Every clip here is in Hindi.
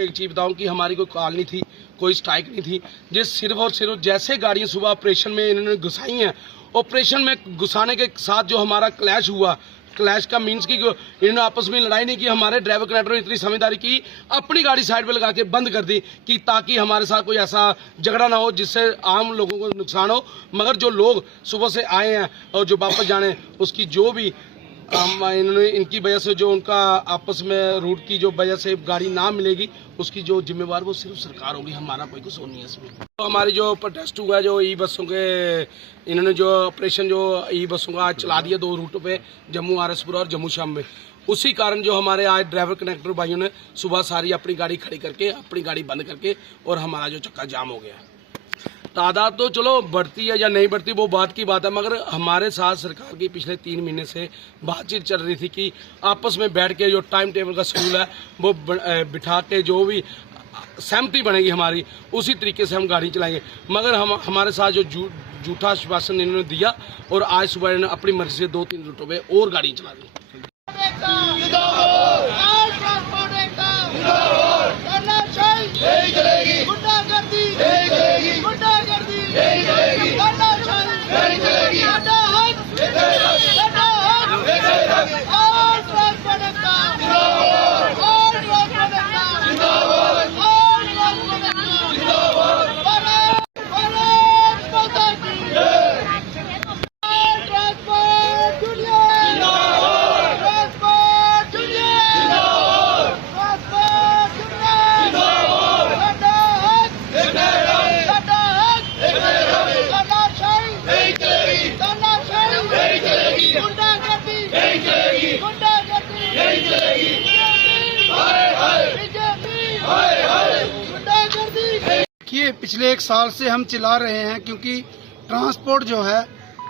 एक चीज़ बताऊं कि हमारी कोई कॉल नहीं थी, कोई स्ट्राइक नहीं थी। ये सिर्फ और सिर्फ जैसे गाड़ियां सुबह ऑपरेशन में इन्होंने घुसाई हैं, ऑपरेशन में घुसाने के साथ जो हमारा क्लैश हुआ, क्लैश का मीन्स की इन्होंने आपस में लड़ाई नहीं की। हमारे ड्राइवर कनेक्टर ने इतनी समझदारी की, अपनी गाड़ी साइड पे लगा के बंद कर दी कि ताकि हमारे साथ कोई ऐसा झगड़ा ना हो जिससे आम लोगों को नुकसान हो। मगर जो लोग सुबह से आए हैं और जो वापस जाने, उसकी जो भी इन्होंने इनकी वजह से जो उनका आपस में रूट की जो वजह से गाड़ी ना मिलेगी, उसकी जो जिम्मेवार वो सिर्फ सरकार होगी, हमारा कोई कुछ नहीं है इसमें। तो हमारी जो प्रोटेस्ट हुआ है, जो ई बसों के इन्होंने जो ऑपरेशन जो ई बसों का आज चला दिया 2 रूटों पे, जम्मू आरएसपुरा और जम्मू शाम में, उसी कारण जो हमारे आज ड्राइवर कनेक्टर भाइयों ने सुबह सारी अपनी गाड़ी खड़ी करके, अपनी गाड़ी बंद करके, और हमारा जो चक्का जाम हो गया। तादाद तो चलो बढ़ती है या नहीं बढ़ती वो बात की बात है, मगर हमारे साथ सरकार की पिछले 3 महीने से बातचीत चल रही थी कि आपस में बैठ के जो टाइम टेबल का शेड्यूल है वो बिठा के जो भी सहमति बनेगी हमारी, उसी तरीके से हम गाड़ी चलाएंगे। मगर हमारे साथ जो झूठा आश्वासन इन्होंने दिया, और आज सुबह इन्होंने अपनी मर्जी से 2-3 रूटों पे और गाड़ी चला दी। पिछले 1 साल से हम चला रहे हैं, क्योंकि ट्रांसपोर्ट जो है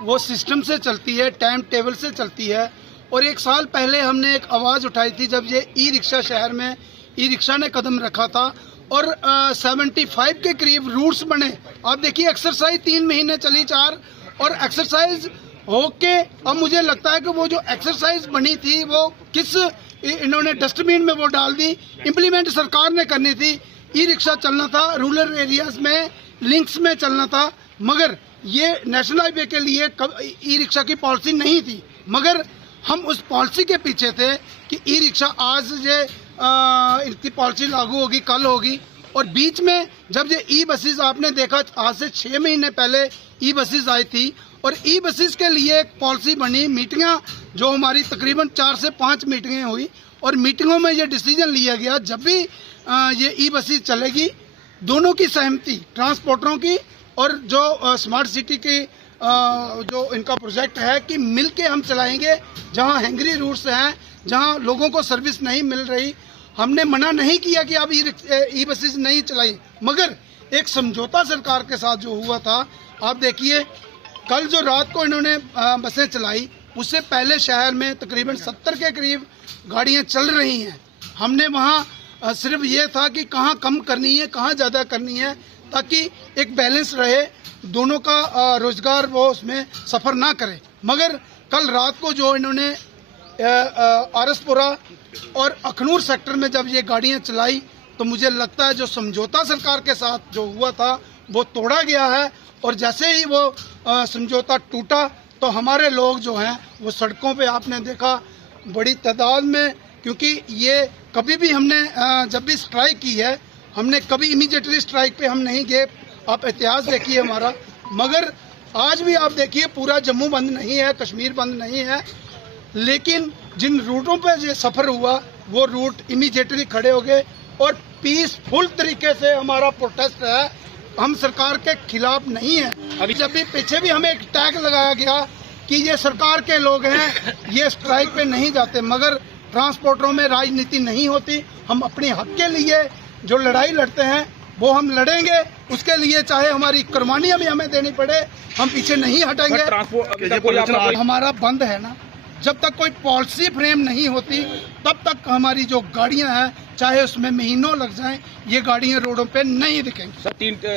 वो सिस्टम से चलती है, टाइम टेबल से चलती है। और 1 साल पहले हमने एक आवाज़ उठाई थी जब ये ई रिक्शा शहर में ई रिक्शा ने कदम रखा था, और 75 के करीब रूट्स बने। आप देखिए एक्सरसाइज 3 महीने चली, 4, और एक्सरसाइज होके अब मुझे लगता है कि वो जो एक्सरसाइज बनी थी वो किस इन्होंने डस्टबिन में वो डाल दी। इम्प्लीमेंट सरकार ने करनी थी, ई रिक्शा चलना था, रूरल एरियाज में लिंक्स में चलना था, मगर ये नेशनल हाईवे के लिए ई रिक्शा की पॉलिसी नहीं थी। मगर हम उस पॉलिसी के पीछे थे कि ई रिक्शा आज ये इनकी पॉलिसी लागू होगी, कल होगी। और बीच में जब ये ई बसेस आपने देखा, आज से 6 महीने पहले ई बसेस आई थी, और ई बसेस के लिए एक पॉलिसी बनी, मीटिंगें जो हमारी तकरीबन 4 से 5 मीटिंगें हुई, और मीटिंगों में ये डिसीजन लिया गया जब भी ये ई बसेस चलेगी, दोनों की सहमति, ट्रांसपोर्टरों की और जो स्मार्ट सिटी की जो इनका प्रोजेक्ट है कि मिलके हम चलाएंगे। जहां हैंगरी रूट्स हैं, जहां लोगों को सर्विस नहीं मिल रही, हमने मना नहीं किया कि आप ई बसेस नहीं चलाई, मगर एक समझौता सरकार के साथ जो हुआ था, आप देखिए कल जो रात को इन्होंने बसें चलाई, उससे पहले शहर में तकरीबन 70 के करीब गाड़ियां चल रही हैं। हमने वहां सिर्फ ये था कि कहाँ कम करनी है, कहाँ ज़्यादा करनी है, ताकि एक बैलेंस रहे, दोनों का रोजगार वो उसमें सफ़र ना करे। मगर कल रात को जो इन्होंने आरएसपुरा और अखनूर सेक्टर में जब ये गाड़ियाँ चलाई, तो मुझे लगता है जो समझौता सरकार के साथ जो हुआ था वो तोड़ा गया है। और जैसे ही वो समझौता टूटा तो हमारे लोग जो हैं वो सड़कों पे आपने देखा बड़ी तादाद में, क्योंकि ये कभी भी हमने जब भी स्ट्राइक की है, हमने कभी इमीडिएटली स्ट्राइक पे हम नहीं गए। आप इतिहास देखिए हमारा, मगर आज भी आप देखिए पूरा जम्मू बंद नहीं है, कश्मीर बंद नहीं है, लेकिन जिन रूटों पे ये सफ़र हुआ वो रूट इमीडिएटली खड़े हो गए, और पीसफुल तरीके से हमारा प्रोटेस्ट है। हम सरकार के खिलाफ नहीं है। अभी जब भी पीछे भी हमें एक टैग लगाया गया कि ये सरकार के लोग हैं, ये स्ट्राइक पे नहीं जाते, मगर ट्रांसपोर्टरों में राजनीति नहीं होती। हम अपने हक के लिए जो लड़ाई लड़ते हैं वो हम लड़ेंगे, उसके लिए चाहे हमारी कुर्बानियां भी हमें देनी पड़े, हम पीछे नहीं हटेंगे। हमारा बंद है ना, जब तक कोई पॉलिसी फ्रेम नहीं होती तब तक हमारी जो गाड़ियां हैं, चाहे उसमें महीनों लग जाएं, ये गाड़ियां रोडों पे नहीं दिखेंगी।